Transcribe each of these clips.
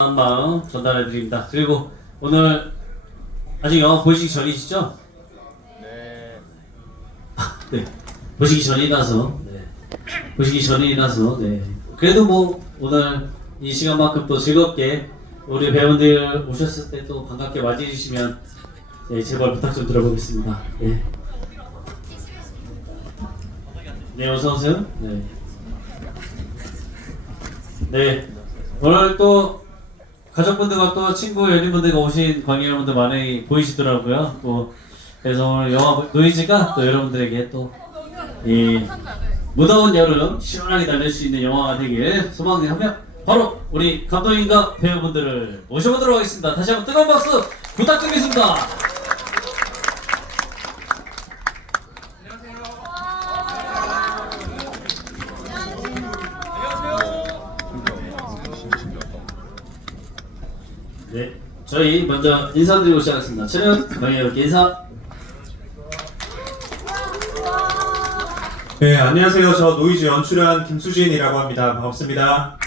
한 마음 전달해 드립니다. 그리고 오늘 아직 영화 보시기 전이시죠? 네. 네. 보시기 전이라서 네. 보시기 전이라서 네. 그래도 뭐 오늘 이 시간만큼 또 즐겁게 우리 배우들 오셨을 때 또 반갑게 맞이해 주시면 네, 제발 부탁 좀 드려보겠습니다. 네. 네, 어서 오세요. 네. 네. 오늘 또 가족분들과 또 친구 연인분들과 오신 관계 여러분들 많이 보이시더라고요. 또 그래서 오늘 영화 노이즈가 또 여러분들에게 또 이 무더운 여름 시원하게 달릴 수 있는 영화가 되길 소망하며 바로 우리 감독님과 배우분들을 모셔보도록 하겠습니다. 다시 한번 뜨거운 박수 부탁드리겠습니다. 네, 저희 먼저 인사드리고 시작하겠습니다. 촬영 방해 여러분 인사. 네, 안녕하세요. 저 노이즈 연출한 김수진이라고 합니다. 반갑습니다.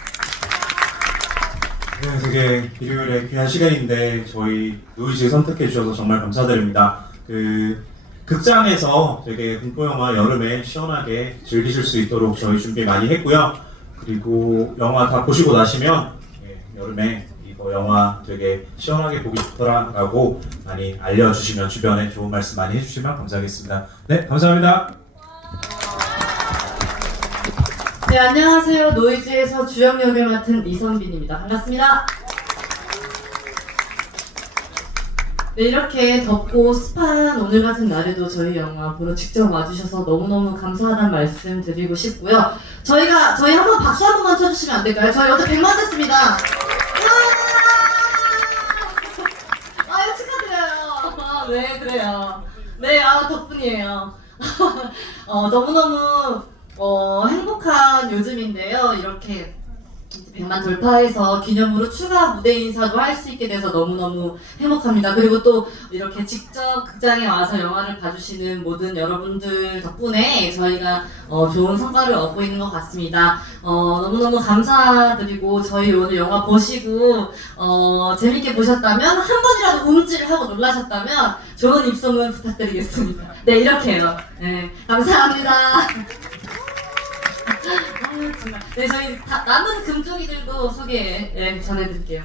네, 되게 일요일에 귀한 시간인데 저희 노이즈 선택해 주셔서 정말 감사드립니다. 그 극장에서 되게 공포 영화 여름에 시원하게 즐기실 수 있도록 저희 준비 많이 했고요. 그리고 영화 다 보시고 나시면 예, 여름에 이거 영화 되게 시원하게 보기 좋더라라고 많이 알려주시면 주변에 좋은 말씀 많이 해주시면 감사하겠습니다. 네, 감사합니다. 네, 안녕하세요. 노이즈에서 주연 역을 맡은 이선빈입니다. 반갑습니다. 네, 이렇게 덥고 습한 오늘 같은 날에도 저희 영화 보러 직접 와주셔서 너무너무 감사하다는 말씀 드리고 싶고요. 저희가, 저희 한번 박수 한 번만 쳐주시면 안 될까요? 저희 어제 100만 됐습니다. 와! 아유, 축하드려요. 아, 네, 그래요. 네, 아, 덕분이에요. 어, 너무너무 어, 행복한 요즘인데요. 이렇게 100만 돌파해서 기념으로 추가 무대 인사도 할 수 있게 돼서 너무너무 행복합니다. 그리고 또 이렇게 직접 극장에 와서 영화를 봐주시는 모든 여러분들 덕분에 저희가 어, 좋은 성과를 얻고 있는 것 같습니다. 어, 너무너무 감사드리고 저희 오늘 영화 보시고 어, 재밌게 보셨다면 한 번이라도 움찔하고 놀라셨다면 좋은 입소문 부탁드리겠습니다. 네, 이렇게요. 네, 감사합니다. 네, 저희 다, 남은 금쪽이들도 소개 예, 전해드릴게요.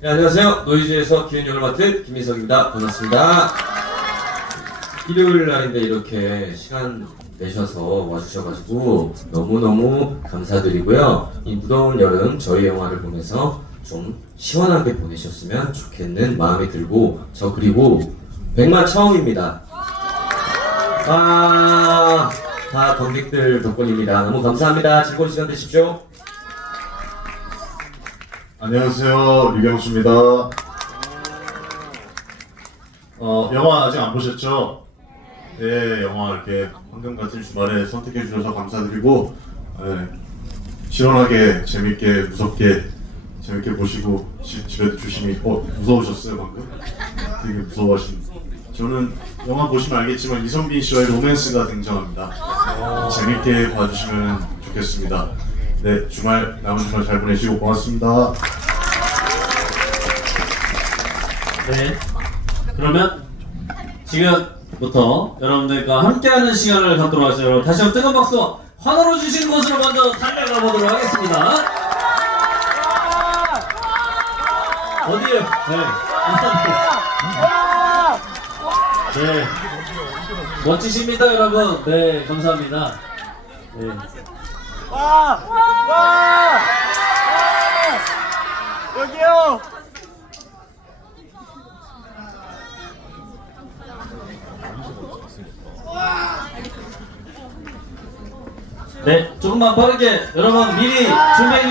네, 안녕하세요. 노이즈에서 기획 역을 맡은 김민석입니다. 반갑습니다. 일요일 날인데 이렇게 시간 내셔서 와주셔가지고 너무너무 감사드리고요. 이 무더운 여름 저희 영화를 보면서 좀 시원하게 보내셨으면 좋겠는 마음이 들고 저 그리고 백만 처음입니다. 아, 다 관객들 덕분입니다. 너무 감사합니다. 즐거운 시간 되십시오. 안녕하세요 유경수입니다. 어 영화 아직 안 보셨죠? 네 영화 이렇게 황금 같은 주말에 선택해 주셔서 감사드리고 네, 시원하게 재밌게 무섭게 재밌게 보시고 지- 집에도 조심히 어 무서우셨어요 방금? 되게 무서워하신. 저는 영화 보시면 알겠지만 이선빈 씨와의 로맨스가 등장합니다. 재밌게 봐주시면 좋겠습니다. 네 주말 남은 주말 잘 보내시고 고맙습니다. 네. 그러면 지금부터 여러분들과 함께하는 시간을 갖도록 하죠. 여러분 다시 한번 뜨거운 박수 환호로 주신 곳으로 먼저 달려가 보도록 하겠습니다. 어디요? 네. 네. 멋지십니다, 여러분. 네, 감사합니다. 네. 여기요. 네, 조금만 빠르게 여러분 미리 준비해